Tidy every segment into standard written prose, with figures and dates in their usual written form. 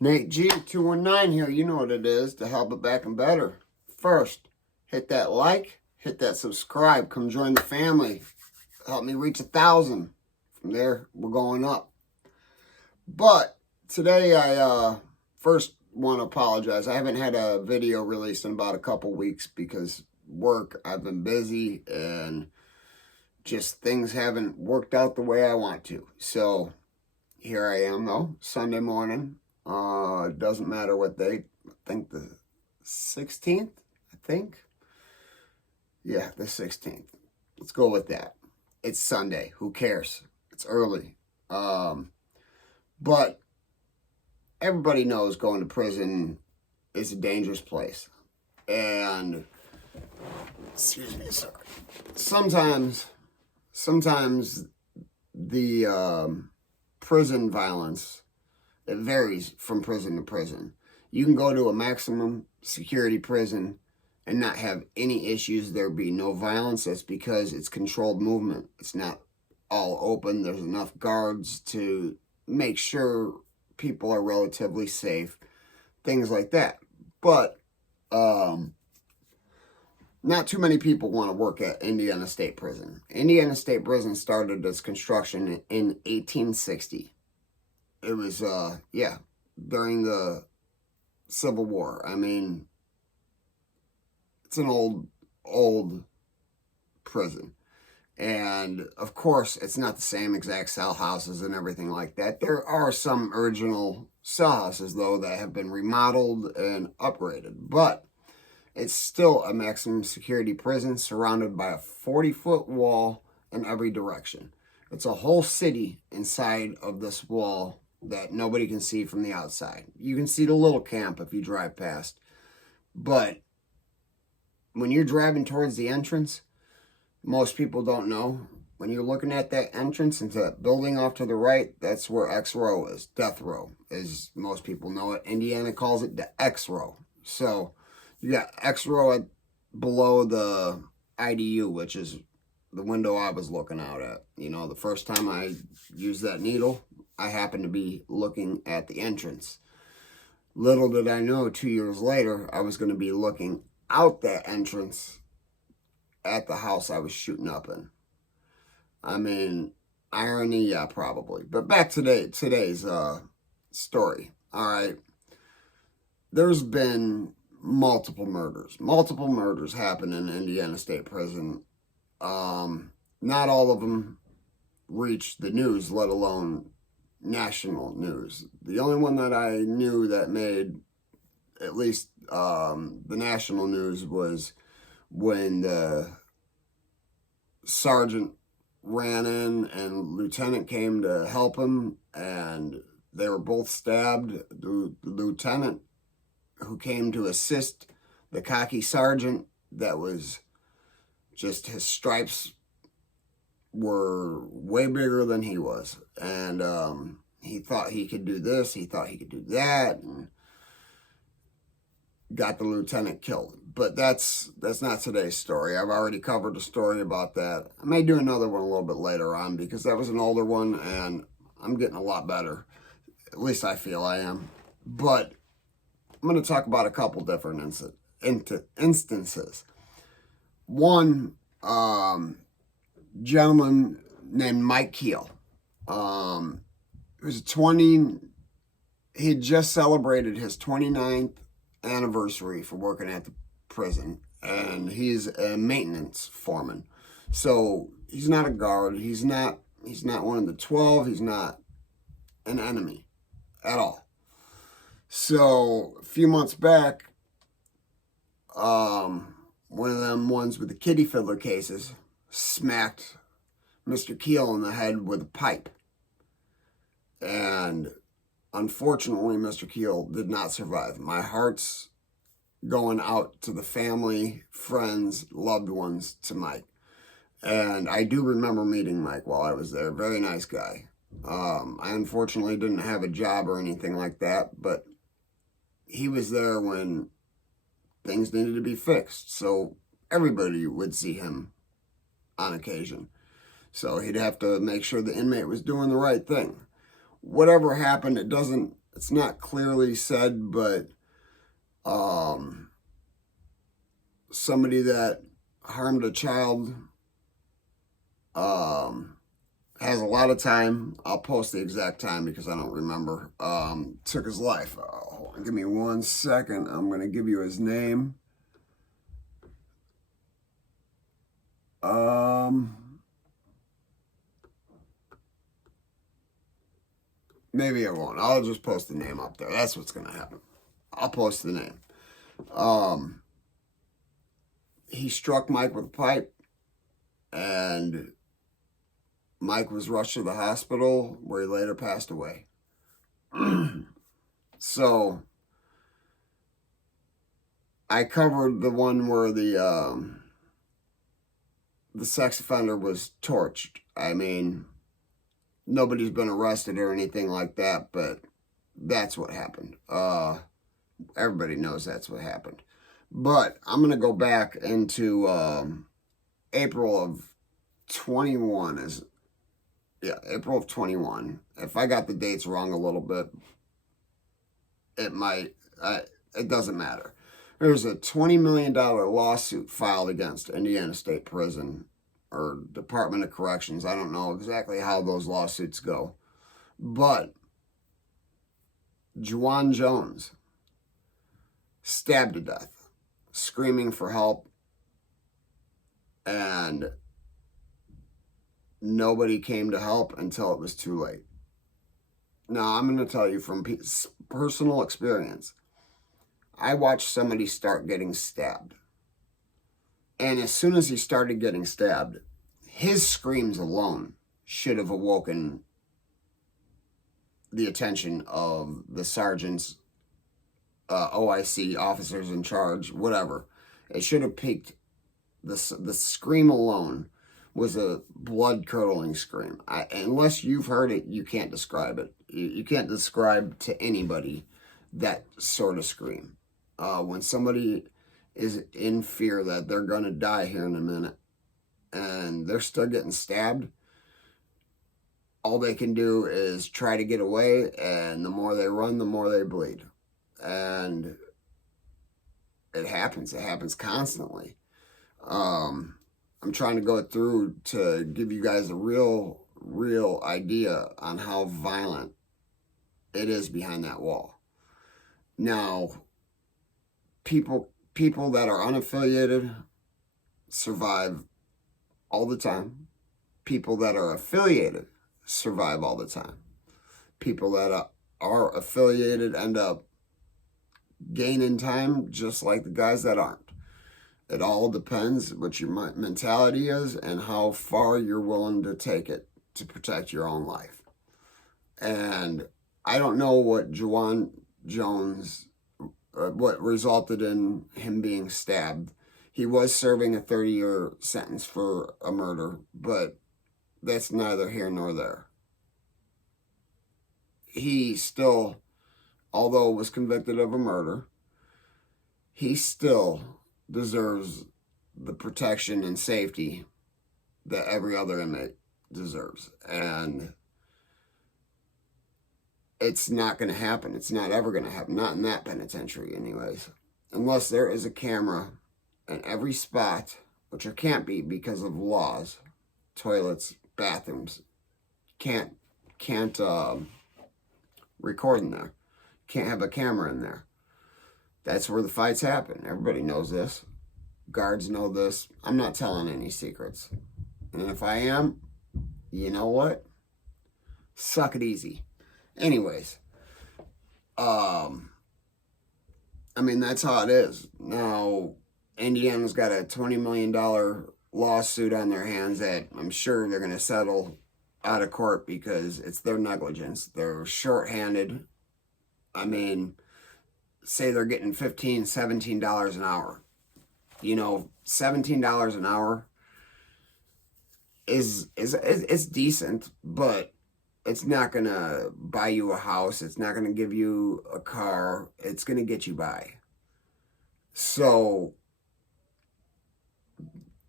Nate G 219 here. You know what it is, to help it back and better. First, hit that like, hit that subscribe, come join the family. Help me reach 1,000. From there, we're going up. But today I first want to apologize. I haven't had a video released in about a couple weeks because work, I've been busy and just things haven't worked out the way I want to. So here I am though, Sunday morning. It doesn't matter what date. I think the 16th, I think. Yeah, the 16th. Let's go with that. It's Sunday. Who cares? It's early. But everybody knows going to prison is a dangerous place. And, excuse me, sorry. Sometimes the prison violence, it varies from prison to prison. You can go to a maximum security prison and not have any issues. There be no violence. That's because it's controlled movement. It's not all open. There's enough guards to make sure people are relatively safe. Things like that. But not too many people want to work at Indiana State Prison. Indiana State Prison started its construction in 1860. It was, during the Civil War. I mean, it's an old prison. And, of course, it's not the same exact cell houses and everything like that. There are some original cell houses, though, that have been remodeled and upgraded. But it's still a maximum security prison surrounded by a 40-foot wall in every direction. It's a whole city inside of this wall that nobody can see from the outside. You can see the little camp if you drive past. But when you're driving towards the entrance, most people don't know. When you're looking at that entrance into that building off to the right, that's where X row is. Death row, as most people know it. Indiana calls it the X row. So you got X row below the IDU, which is the window I was looking out at. You know, the first time I used that needle, I happened to be looking at the entrance. Little did I know, 2 years later, I was going to be looking out that entrance at the house I was shooting up in. I mean, irony, yeah, probably. But back to today's story. All right. There's been multiple murders happen in Indiana State Prison. Not all of them reached the news, let alone national news. The only one that I knew that made at least the national news was when the sergeant ran in and lieutenant came to help him, and they were both stabbed. The lieutenant who came to assist the cocky sergeant, that was just, his stripes were way bigger than he was. And he thought he could do this, he thought he could do that, and got the lieutenant killed. But that's not today's story. I've already covered a story about that. I may do another one a little bit later on, because that was an older one, and I'm getting a lot better. At least I feel I am. But I'm going to talk about a couple different instances. One gentleman named Mike Keel. He had just celebrated his 29th anniversary for working at the prison, and he's a maintenance foreman. So he's not a guard. He's not one of the 12. He's not an enemy at all. So a few months back, one of them ones with the Kiddie Fiddler cases smacked Mr. Keel in the head with a pipe. And unfortunately, Mr. Keel did not survive. My heart's going out to the family, friends, loved ones to Mike. And I do remember meeting Mike while I was there. Very nice guy. I unfortunately didn't have a job or anything like that, but he was there when things needed to be fixed. So everybody would see him on occasion. So he'd have to make sure the inmate was doing the right thing. whatever happened, it's not clearly said, but somebody that harmed a child has a lot of time. I'll post the exact time because I don't remember. Took his life. Hold on, give me 1 second. I'm going to give you his name. Maybe I won't. I'll just post the name up there. That's what's going to happen. I'll post the name. He struck Mike with a pipe, and Mike was rushed to the hospital where he later passed away. So I covered the one where the sex offender was torched. I mean, nobody's been arrested or anything like that, but that's what happened. Everybody knows that's what happened. But I'm going to go back into April of 21. April of 21. If I got the dates wrong a little bit, it doesn't matter. There's a $20 million lawsuit filed against Indiana State Prison or Department of Corrections. I don't know exactly how those lawsuits go. But Juwan Jones stabbed to death, screaming for help, and nobody came to help until it was too late. Now, I'm going to tell you from personal experience. I watched somebody start getting stabbed. And as soon as he started getting stabbed, his screams alone should have awoken the attention of the sergeants, OIC, officers in charge, whatever. It should have piqued. The scream alone was a blood-curdling scream. Unless you've heard it, you can't describe it. You can't describe to anybody that sort of scream. When somebody is in fear that they're going to die here in a minute and they're still getting stabbed, all they can do is try to get away, and the more they run, the more they bleed. And it happens. It happens constantly. I'm trying to go through to give you guys a real idea on how violent it is behind that wall. Now, people that are unaffiliated survive all the time. People that are affiliated survive all the time. People that are affiliated end up gaining time, just like the guys that aren't. It all depends what your mentality is and how far you're willing to take it to protect your own life. And I don't know what Juwan Jones, what resulted in him being stabbed. He was serving a 30-year sentence for a murder, but that's neither here nor there. He still, although was convicted of a murder, he still deserves the protection and safety that every other inmate deserves. And it's not going to happen. It's not ever going to happen. Not in that penitentiary anyways. Unless there is a camera in every spot, which there can't be because of laws, toilets, bathrooms. Can't record in there. Can't have a camera in there. That's where the fights happen. Everybody knows this. Guards know this. I'm not telling any secrets. And if I am, you know what? Suck it easy. Anyways, I mean, that's how it is. Now, Indiana's got a $20 million lawsuit on their hands that I'm sure they're going to settle out of court because it's their negligence. They're shorthanded. I mean, say they're getting $15, $17 an hour. You know, $17 an hour is decent, but it's not going to buy you a house. It's not going to give you a car. It's going to get you by. So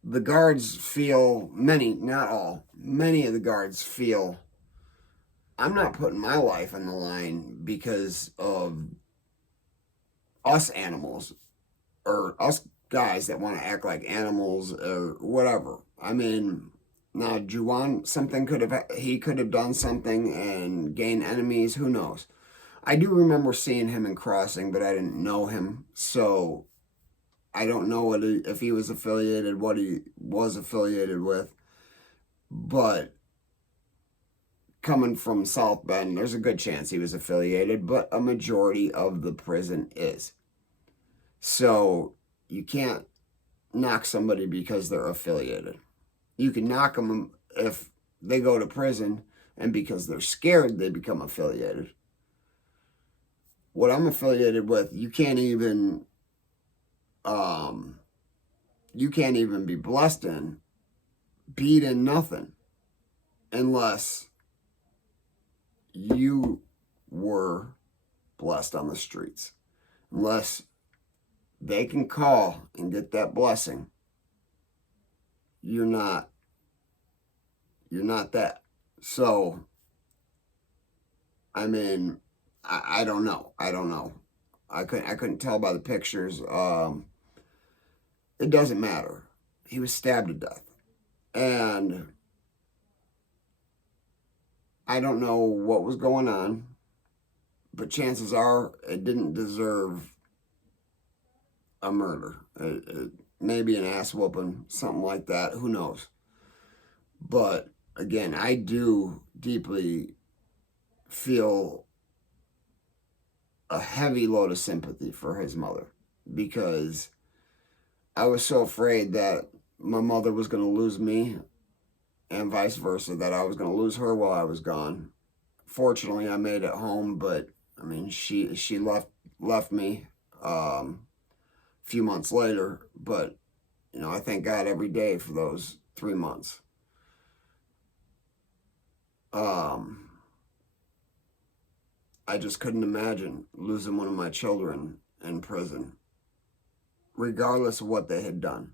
the guards feel, many, not all, many of the guards feel I'm not putting my life on the line because of us animals or us guys that want to act like animals or whatever. I mean, now Juwan, he could have done something and gained enemies. Who knows? I do remember seeing him in Crossing, but I didn't know him, so I don't know if he was affiliated, what he was affiliated with. But coming from South Bend, there's a good chance he was affiliated, but a majority of the prison is. So you can't knock somebody because they're affiliated. You can knock them if they go to prison and because they're scared they become affiliated. What I'm affiliated with, you can't even be blessed in, beat in nothing unless you were blessed on the streets. Unless they can call and get that blessing, you're not that. So, I mean, I don't know. I couldn't tell by the pictures. It doesn't matter. He was stabbed to death. And I don't know what was going on, but chances are it didn't deserve a murder. Maybe an ass whooping, something like that. Who knows? But again, I do deeply feel a heavy load of sympathy for his mother, because I was so afraid that my mother was going to lose me and vice versa, that I was going to lose her while I was gone. Fortunately, I made it home, but I mean, she left me a few months later, but you know, I thank God every day for those 3 months. I just couldn't imagine losing one of my children in prison, regardless of what they had done.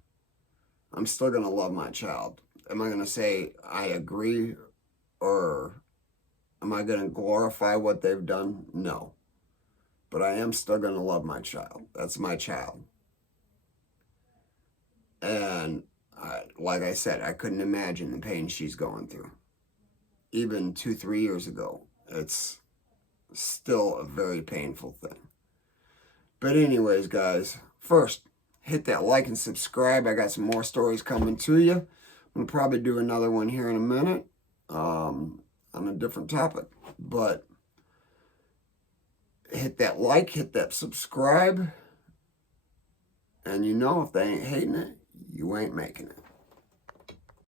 I'm still going to love my child. Am I going to say I agree, or am I going to glorify what they've done? No. But I am still going to love my child. That's my child. And like I said, I couldn't imagine the pain she's going through. Even 2-3 years ago, it's still a very painful thing. But anyways, guys, first, hit that like and subscribe. I got some more stories coming to you. I'm going to probably do another one here in a minute on a different topic. But hit that like, hit that subscribe. And you know, if they ain't hating it, you ain't making it.